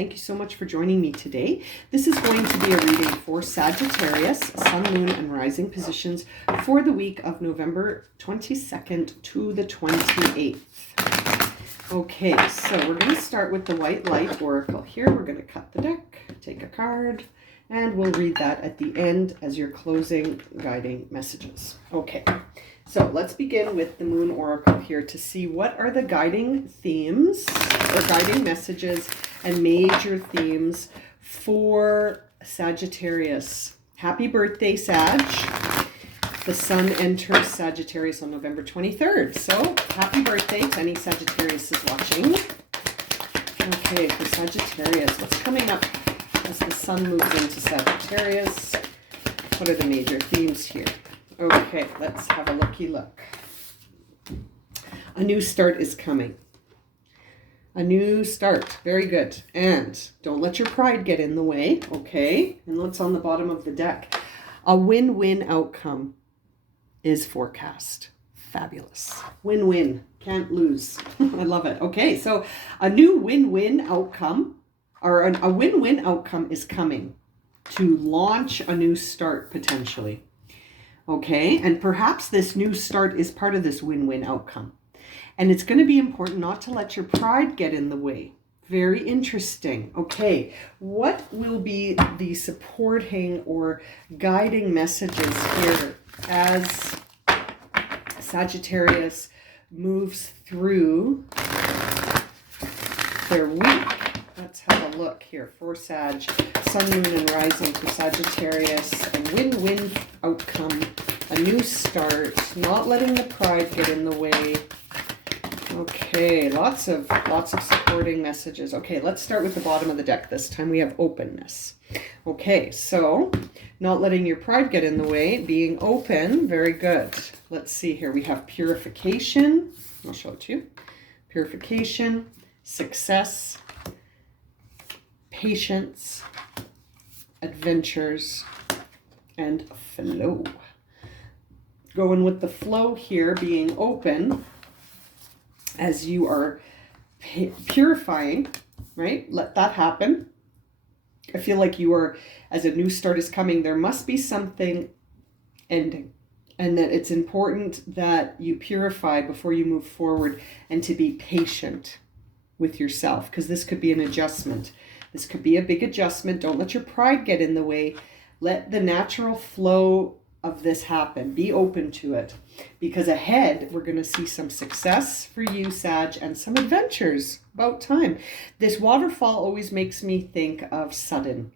thank you so much for joining me today. This is going to be a reading for Sagittarius, Sun, Moon, and Rising positions for the week of November 22nd to the 28th. Okay, so we're going to start with the White Light Oracle here. We're going to cut the deck, take a card, and we'll read that at the end as your closing guiding messages. Okay, so let's begin with the Moon Oracle here to see what are the guiding themes or guiding messages and major themes for Sagittarius. Happy birthday, Sag. The Sun enters Sagittarius on November 23rd. So happy birthday to any Sagittarius is watching. Okay, for Sagittarius, what's coming up as the Sun moves into Sagittarius? What are the major themes here? Okay, let's have a look. A new start is coming. A new start. Very good. And don't let your pride get in the way. Okay. And what's on the bottom of the deck? A win-win outcome is forecast. Fabulous. Win-win. Can't lose. I love it. Okay. So a new win-win outcome or a win-win outcome is coming to launch a new start potentially. Okay. And perhaps this new start is part of this win-win outcome. And it's going to be important not to let your pride get in the way. Very interesting. Okay, what will be the supporting or guiding messages here as Sagittarius moves through their week? Let's have a look here for Sag. Sun, Moon, and Rising for Sagittarius. A win-win outcome. A new start. Not letting the pride get in the way. Okay, lots of supporting messages. Okay, let's start with the bottom of the deck. This time we have openness. Okay, so not letting your pride get in the way, being open. Very good. Let's see here. We have purification. I'll show it to you. Purification, success, patience, adventures, and flow. Going with the flow here, being open. As you are purifying, right? Let that happen. I feel like you are, as a new start is coming, there must be something ending. And that it's important that you purify before you move forward and to be patient with yourself. Because this could be an adjustment. This could be a big adjustment. Don't let your pride get in the way. Let the natural flow of this happen. Be open to it. Because ahead, we're going to see some success for you, Sag, and some adventures. About time. This waterfall always makes me think of sudden,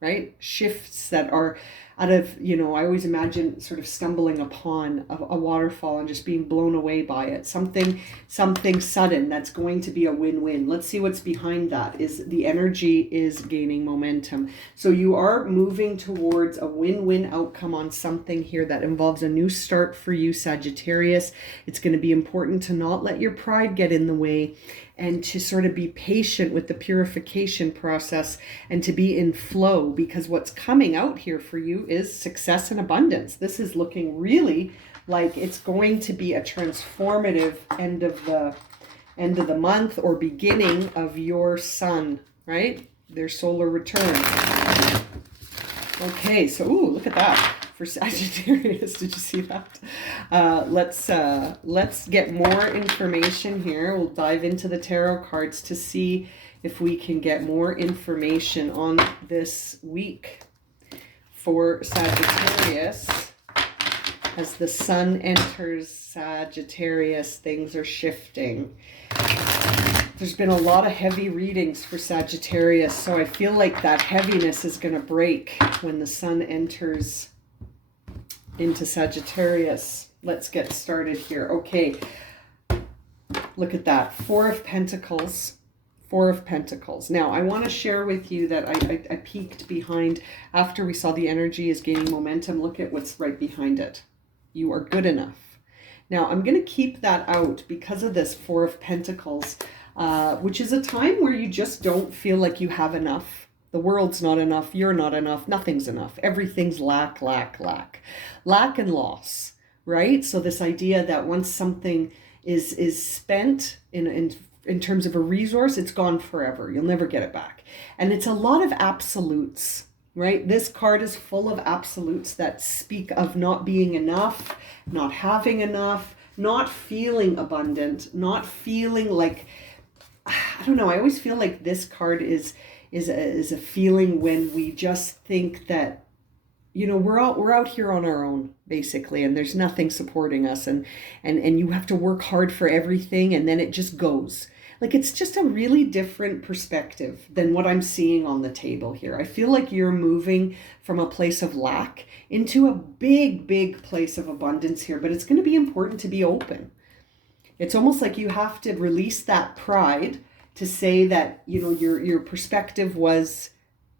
right? Shifts that are out of, I always imagine sort of stumbling upon a waterfall and just being blown away by it. Something sudden that's going to be a win-win. Let's see what's behind that. Is the energy is gaining momentum. So you are moving towards a win-win outcome on something here that involves a new start for you, Sagittarius. It's going to be important to not let your pride get in the way and to sort of be patient with the purification process and to be in flow, because what's coming out here for you is success and abundance. This is looking really like it's going to be a transformative end of the month or beginning of your sun, right? Their solar return. Okay, so look at that. For Sagittarius, did you see that? Let's get more information here. We'll dive into the tarot cards to see if we can get more information on this week for Sagittarius. As the Sun enters Sagittarius, things are shifting. There's been a lot of heavy readings for Sagittarius, so I feel like that heaviness is going to break when the Sun enters into Sagittarius. Let's get started here. Okay, look at that. Four of Pentacles. Now, I want to share with you that I peeked behind after we saw the energy is gaining momentum. Look at what's right behind it. You are good enough. Now, I'm going to keep that out because of this Four of Pentacles, which is a time where you just don't feel like you have enough. The world's not enough. You're not enough. Nothing's enough. Everything's lack and loss, right? So this idea that once something is spent in in terms of a resource, it's gone forever. You'll never get it back. And it's a lot of absolutes, right? This card is full of absolutes that speak of not being enough, not having enough, not feeling abundant, not feeling like, I don't know, I always feel like this card is a feeling when we just think that, you know, we're out here on our own, basically, and there's nothing supporting us, and you have to work hard for everything, and then it just goes. Like, it's just a really different perspective than what I'm seeing on the table here. I feel like you're moving from a place of lack into a big, big place of abundance here, but it's going to be important to be open. It's almost like you have to release that pride to say that, you know, your perspective was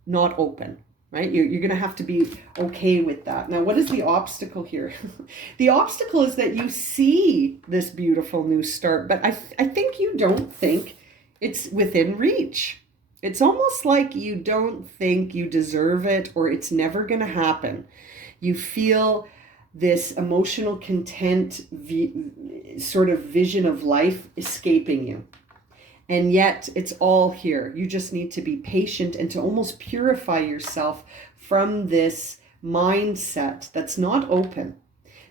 not open, right? You're going to have to be okay with that. Now, what is the obstacle here? The obstacle is that you see this beautiful new start, but I think you don't think it's within reach. It's almost like you don't think you deserve it, or it's never going to happen. You feel this emotional content sort of vision of life escaping you. And yet it's all here. You just need to be patient and to almost purify yourself from this mindset that's not open.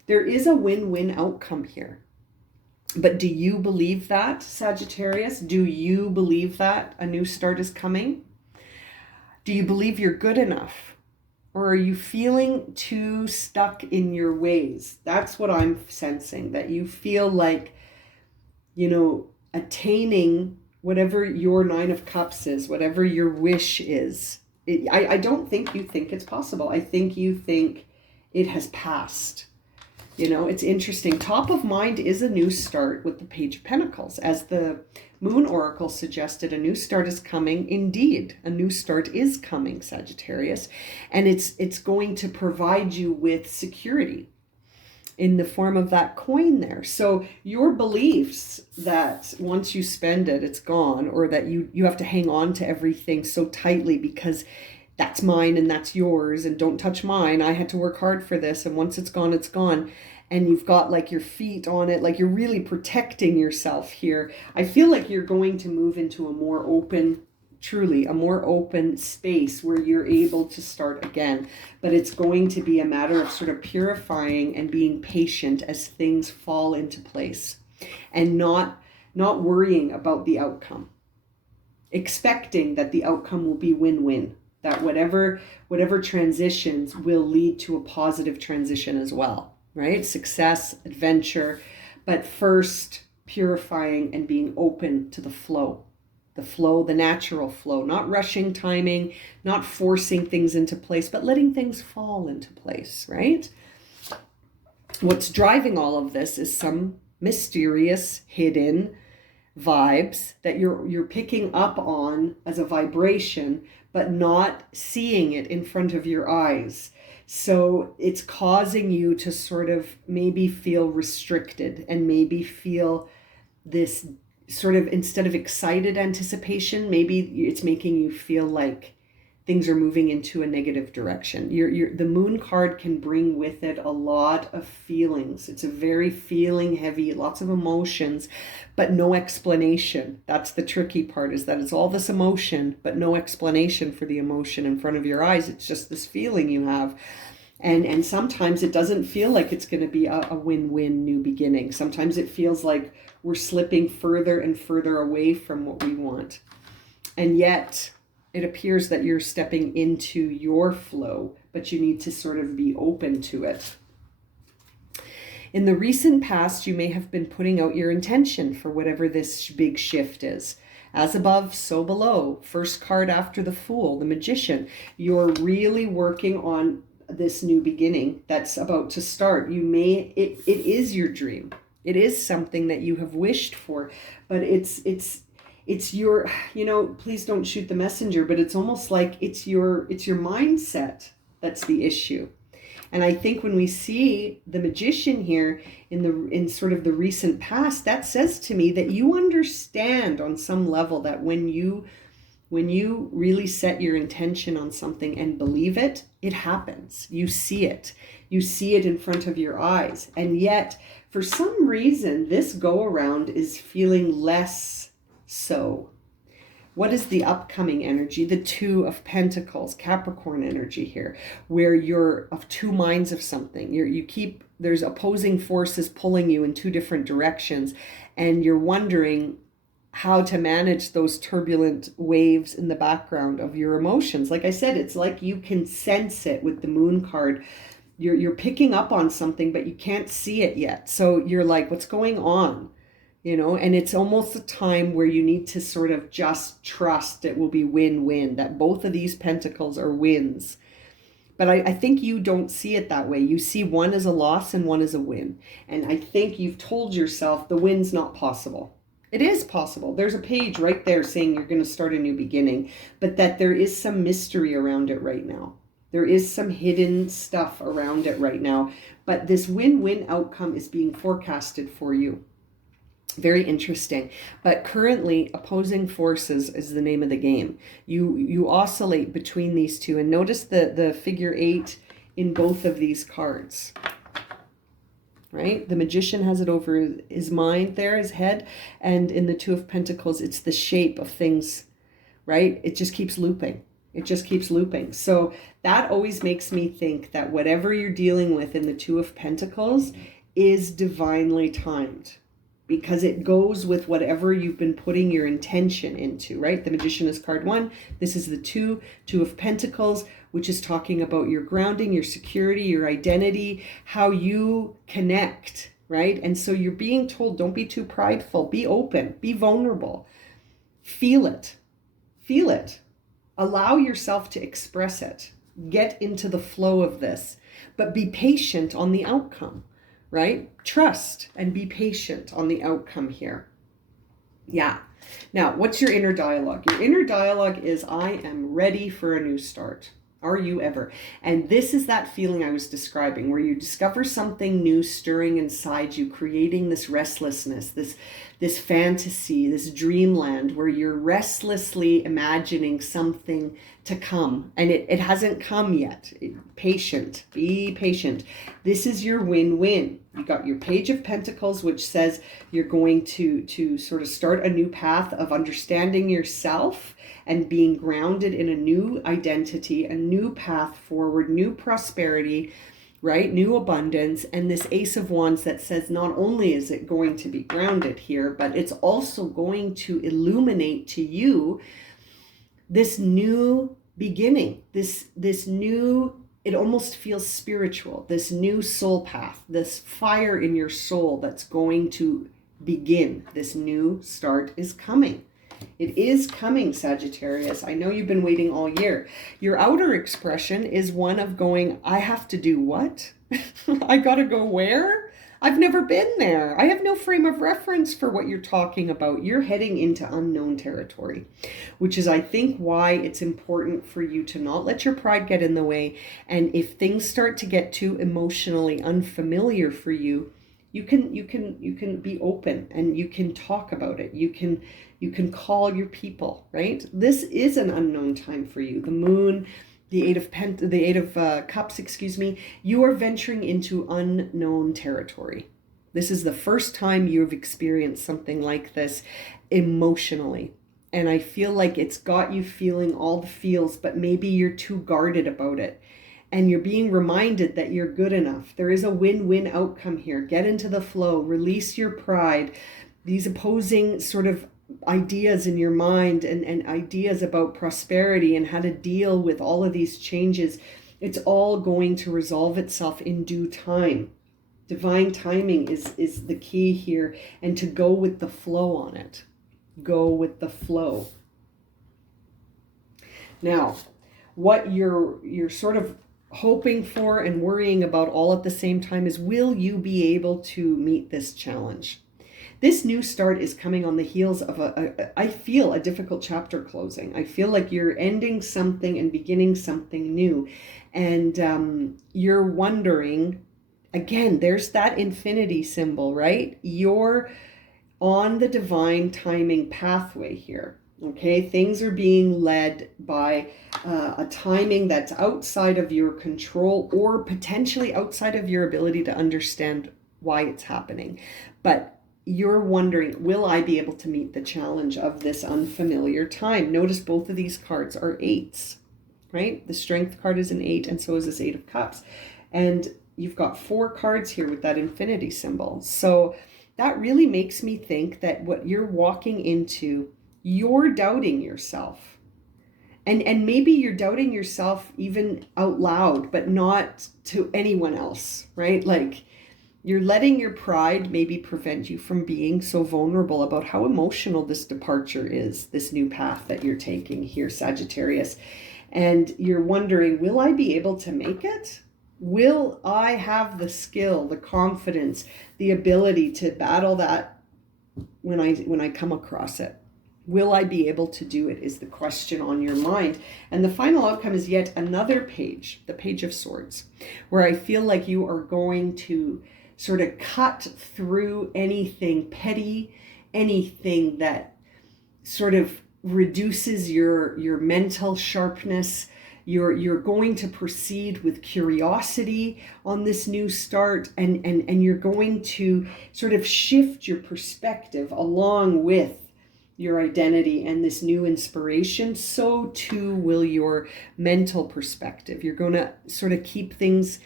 There is a win-win outcome here. But do you believe that, Sagittarius? Do you believe that a new start is coming? Do you believe you're good enough? Or are you feeling too stuck in your ways? That's what I'm sensing, that you feel like, you know, attaining whatever your Nine of Cups is, whatever your wish is. I don't think you think it's possible. I think you think it has passed. You know, it's interesting. Top of mind is a new start with the Page of Pentacles. As the Moon Oracle suggested, a new start is coming. Indeed, a new start is coming, Sagittarius. And it's going to provide you with security in the form of that coin there. So your beliefs that once you spend it, it's gone, or that you have to hang on to everything so tightly because that's mine and that's yours and don't touch mine. I had to work hard for this, and once it's gone, it's gone. And you've got like your feet on it, like you're really protecting yourself here. I feel like you're going to move into a more open, truly a more open space where you're able to start again. But it's going to be a matter of sort of purifying and being patient as things fall into place, and not worrying about the outcome, expecting that the outcome will be win-win, that whatever transitions will lead to a positive transition as well, right? Success, adventure, but first purifying and being open to the flow, the natural flow, not rushing timing, not forcing things into place, but letting things fall into place, right? What's driving all of this is some mysterious, hidden vibes that you're picking up on as a vibration, but not seeing it in front of your eyes. So it's causing you to sort of maybe feel restricted, and maybe feel this sort of, instead of excited anticipation, maybe it's making you feel like things are moving into a negative direction. The Moon card can bring with it a lot of feelings. It's a very feeling heavy, lots of emotions, but no explanation. That's the tricky part, is that it's all this emotion, but no explanation for the emotion in front of your eyes. It's just this feeling you have. And sometimes it doesn't feel like it's going to be a win-win new beginning. Sometimes it feels like we're slipping further and further away from what we want. And yet it appears that you're stepping into your flow, but you need to sort of be open to it. In the recent past, you may have been putting out your intention for whatever this big shift is. As above, so below. First card after the Fool, the Magician. You're really working on this new beginning that's about to start. It is your dream. It is something that you have wished for, but it's your, you know, please don't shoot the messenger, but it's almost like it's your mindset that's the issue. And I think when we see the Magician here in sort of the recent past, that says to me that you understand on some level that when you really set your intention on something and believe it, it happens. You see it. You see it in front of your eyes. And yet, for some reason, this go around is feeling less So what is the upcoming energy? The Two of Pentacles, Capricorn energy here, where you're of two minds of something. There's opposing forces pulling you in two different directions, and you're wondering how to manage those turbulent waves in the background of your emotions. Like I said, it's like you can sense it with the Moon card. You're picking up on something, but you can't see it yet. So you're like, what's going on? And it's almost a time where you need to sort of just trust it will be win-win, that both of these pentacles are wins. But I think you don't see it that way. You see one as a loss and one as a win. And I think you've told yourself the win's not possible. It is possible. There's a page right there saying you're going to start a new beginning, but that there is some mystery around it right now. There is some hidden stuff around it right now, but this win-win outcome is being forecasted for you. Very interesting. But currently, opposing forces is the name of the game. You oscillate between these two, and notice the figure 8 in both of these cards. Right? The Magician has it over his mind there, his head, and in the Two of Pentacles, it's the shape of things, right? It just keeps looping. It just keeps looping. So that always makes me think that whatever you're dealing with in the Two of Pentacles is divinely timed, because it goes with whatever you've been putting your intention into, right? The Magician is card 1. This is the Two of Pentacles, which is talking about your grounding, your security, your identity, how you connect, right? And so you're being told, don't be too prideful, be open, be vulnerable, feel it, feel it. Allow yourself to express it. Get into the flow of this, but be patient on the outcome, right? Trust and be patient on the outcome here. Yeah. Now, what's your inner dialogue? Your inner dialogue is, I am ready for a new start. Are you ever? And this is that feeling I was describing, where you discover something new stirring inside you, creating this restlessness, this fantasy, this dreamland, where you're restlessly imagining something to come, and it hasn't come yet. Patient, be patient. This is your win-win. You got your Page of Pentacles, which says you're going to sort of start a new path of understanding yourself and being grounded in a new identity, a new path forward, new prosperity, right? New abundance. And this Ace of Wands that says not only is it going to be grounded here, but it's also going to illuminate to you this new beginning, this new, it almost feels spiritual, this new soul path, this fire in your soul that's going to begin. This new start is coming. It is coming, Sagittarius. I know you've been waiting all year. Your outer expression is one of going, I have to do what? I got to go where? I've never been there. I have no frame of reference for what you're talking about. You're heading into unknown territory, which is, I think, why it's important for you to not let your pride get in the way. And if things start to get too emotionally unfamiliar for you, you can be open and you can talk about it. You can call your people, right? This is an unknown time for you. The Moon, the Eight of Cups, excuse me. You are venturing into unknown territory. This is the first time you've experienced something like this emotionally. And I feel like it's got you feeling all the feels, but maybe you're too guarded about it. And you're being reminded that you're good enough. There is a win-win outcome here. Get into the flow, release your pride. These opposing sort of ideas in your mind and ideas about prosperity and how to deal with all of these changes, it's all going to resolve itself in due time. Divine timing is the key here, and to go with the flow on it. Go with the flow. Now, what you're sort of hoping for and worrying about all at the same time is, will you be able to meet this challenge? This new start is coming on the heels of I feel a difficult chapter closing. I feel like you're ending something and beginning something new. And you're wondering, again, there's that infinity symbol, right? You're on the divine timing pathway here. Okay, things are being led by a timing that's outside of your control, or potentially outside of your ability to understand why it's happening. But you're wondering, will I be able to meet the challenge of this unfamiliar time? Notice both of these cards are 8s, right? The Strength card is an 8, and so is this 8 of Cups. And you've got 4 cards here with that infinity symbol. So that really makes me think that what you're walking into, you're doubting yourself. And maybe you're doubting yourself even out loud, but not to anyone else, right? Like, you're letting your pride maybe prevent you from being so vulnerable about how emotional this departure is, this new path that you're taking here, Sagittarius. And you're wondering, will I be able to make it? Will I have the skill, the confidence, the ability to battle that when I come across it? Will I be able to do it is the question on your mind. And the final outcome is yet another page, the Page of Swords, where I feel like you are going to sort of cut through anything petty, anything that sort of reduces your mental sharpness. You're going to proceed with curiosity on this new start, and you're going to sort of shift your perspective along with your identity and this new inspiration. So too will your mental perspective. You're going to sort of keep things,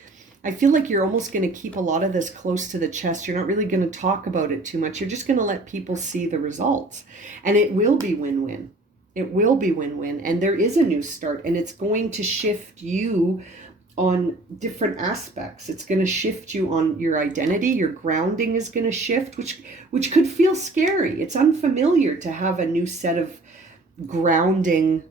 I feel like you're almost going to keep a lot of this close to the chest. You're not really going to talk about it too much. You're just going to let people see the results. And it will be win-win. It will be win-win. And there is a new start, and it's going to shift you on different aspects. It's going to shift you on your identity. Your grounding is going to shift, which could feel scary. It's unfamiliar to have a new set of grounding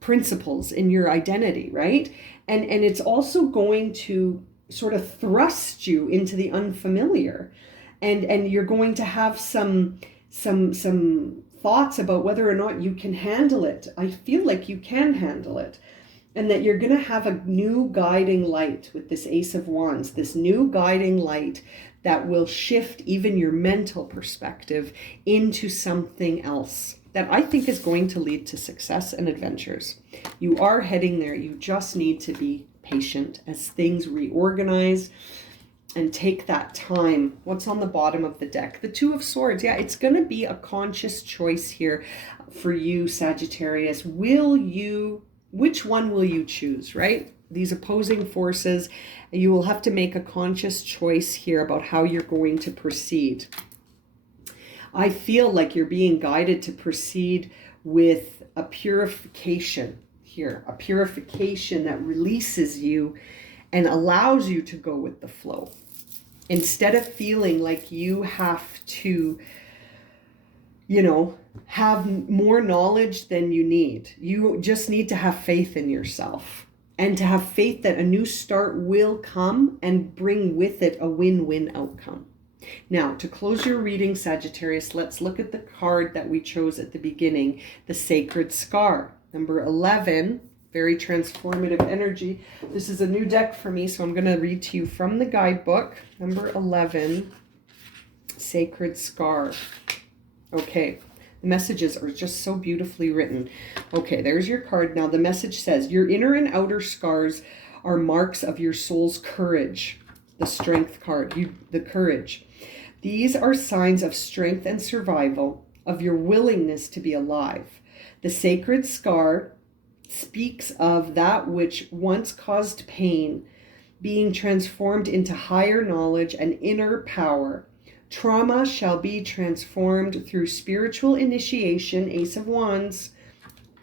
principles in your identity, right? And it's also going to sort of thrust you into the unfamiliar. And you're going to have some thoughts about whether or not you can handle it. I feel like you can handle it. And that you're going to have a new guiding light with this Ace of Wands, this new guiding light that will shift even your mental perspective into something else that I think is going to lead to success and adventures. You are heading there. You just need to be patient as things reorganize and take that time. What's on the bottom of the deck? The Two of Swords. Yeah, it's going to be a conscious choice here for you, Sagittarius. Which one will you choose, right? These opposing forces, you will have to make a conscious choice here about how you're going to proceed. I feel like you're being guided to proceed with a purification here, a purification that releases you and allows you to go with the flow. Instead of feeling like you have to, have more knowledge than you need. You just need to have faith in yourself and to have faith that a new start will come and bring with it a win-win outcome. Now, to close your reading, Sagittarius, let's look at the card that we chose at the beginning, the Sacred Scar. Number 11, very transformative energy. This is a new deck for me, so I'm going to read to you from the guidebook. Number 11, Sacred Scar. Okay, the messages are just so beautifully written. Okay, there's your card. Now the message says, your inner and outer scars are marks of your soul's courage. The Strength card, the courage. These are signs of strength and survival, of your willingness to be alive. The Sacred Scar speaks of that which once caused pain, being transformed into higher knowledge and inner power. Trauma shall be transformed through spiritual initiation, Ace of Wands,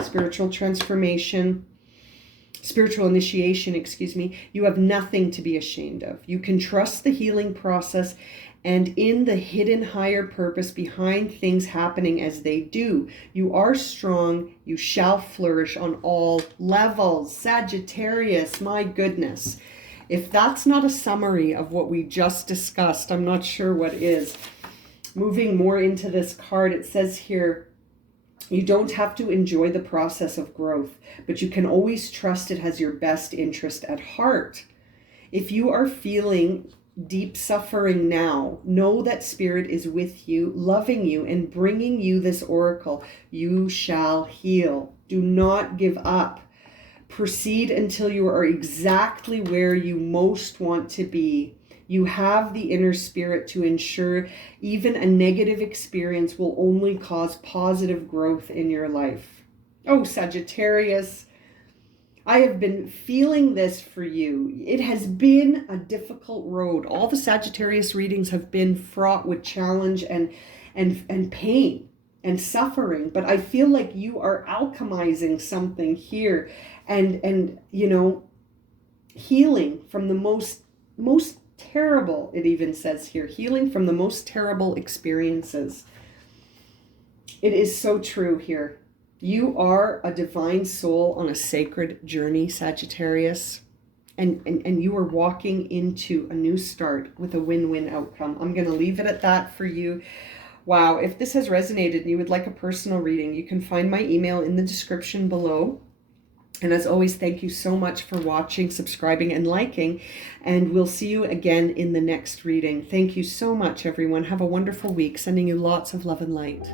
spiritual initiation, You have nothing to be ashamed of. You can trust the healing process and in the hidden higher purpose behind things happening as they do. You are strong. You shall flourish on all levels. Sagittarius, my goodness. If that's not a summary of what we just discussed, I'm not sure what is. Moving more into this card, it says here, you don't have to enjoy the process of growth, but you can always trust it has your best interest at heart. If you are feeling deep suffering now, know that Spirit is with you, loving you, and bringing you this oracle. You shall heal. Do not give up. Proceed until you are exactly where you most want to be. You have the inner spirit to ensure even a negative experience will only cause positive growth in your life. Oh, Sagittarius, I have been feeling this for you. It has been a difficult road. All the Sagittarius readings have been fraught with challenge and pain and suffering, but I feel like you are alchemizing something here and you know, healing from the most terrible, it even says here, healing from the most terrible experiences. It is so true here. You are a divine soul on a sacred journey, Sagittarius, and you are walking into a new start with a win-win outcome. I'm going to leave it at that for you. Wow, if this has resonated and you would like a personal reading, you can find my email in the description below. And as always, thank you so much for watching, subscribing, and liking. And we'll see you again in the next reading. Thank you so much, everyone. Have a wonderful week. Sending you lots of love and light.